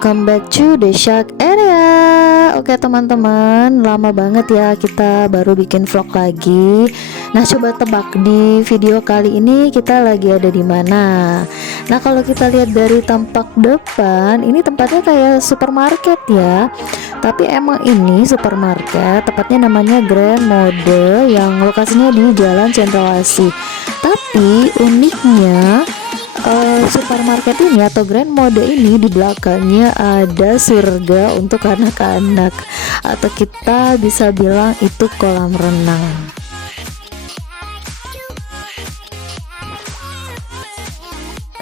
welcome back to the Shark Area. Oke teman-teman, lama banget ya kita baru bikin vlog lagi. Nah, coba tebak di video kali ini kita lagi ada di mana. Nah, kalau kita lihat dari tampak depan, ini tempatnya kayak supermarket ya. Tapi emang ini supermarket, tepatnya namanya Grand Mode yang lokasinya di Jalan Cendrawasih. Tapi uniknya supermarket ini atau Grand Mode ini di belakangnya ada surga untuk anak-anak, atau kita bisa bilang itu kolam renang.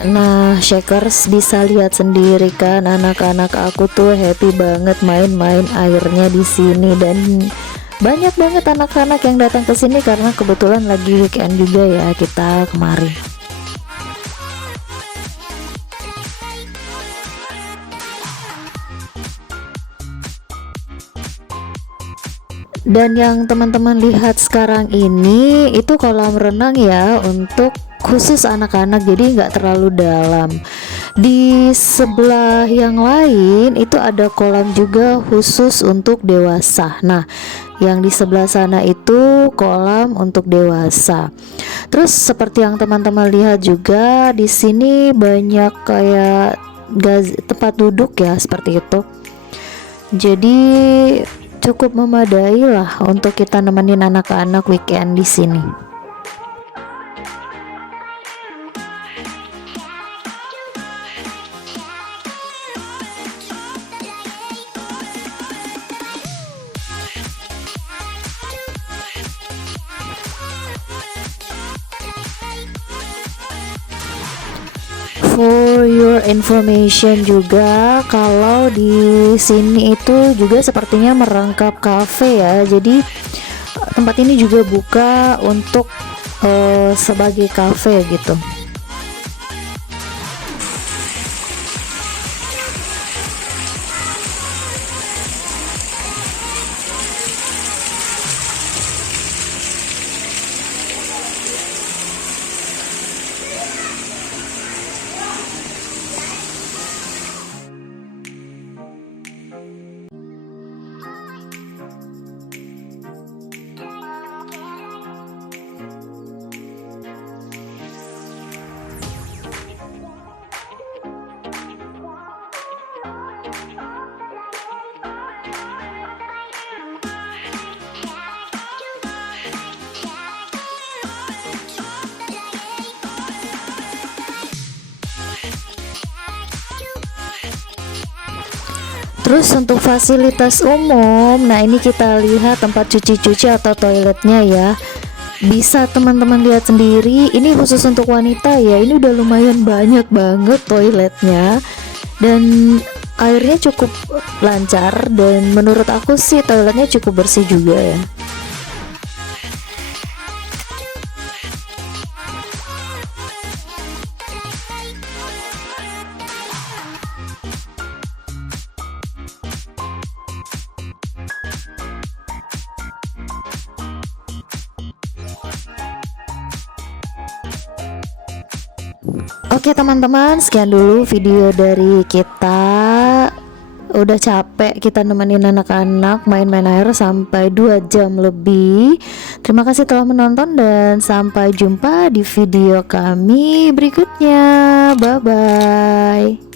Nah, Shakers bisa lihat sendiri kan, anak-anak aku tuh happy banget main-main airnya di sini, dan banyak banget anak-anak yang datang ke sini karena kebetulan lagi weekend juga ya kita kemarin. Dan yang teman-teman lihat sekarang ini itu kolam renang ya, untuk khusus anak-anak, jadi nggak terlalu dalam. Di sebelah yang lain itu ada kolam juga khusus untuk dewasa. Nah, yang di sebelah sana itu kolam untuk dewasa. Terus seperti yang teman-teman lihat juga di sini banyak kayak tempat duduk ya, seperti itu. Jadi cukup memadai lah untuk kita nemenin anak-anak weekend di sini. For your information juga, kalau di sini itu juga sepertinya merangkap cafe ya. Jadi tempat ini juga buka untuk sebagai cafe gitu. Terus untuk fasilitas umum, nah ini kita lihat tempat cuci-cuci atau toiletnya ya. Bisa teman-teman lihat sendiri, ini khusus untuk wanita ya. Ini udah lumayan banyak banget toiletnya, dan airnya cukup lancar, dan menurut aku sih toiletnya cukup bersih juga ya. Oke teman-teman, sekian dulu video dari kita. Udah capek kita nemenin anak-anak main-main air sampai 2 jam lebih. Terima kasih telah menonton dan sampai jumpa di video kami berikutnya. Bye bye.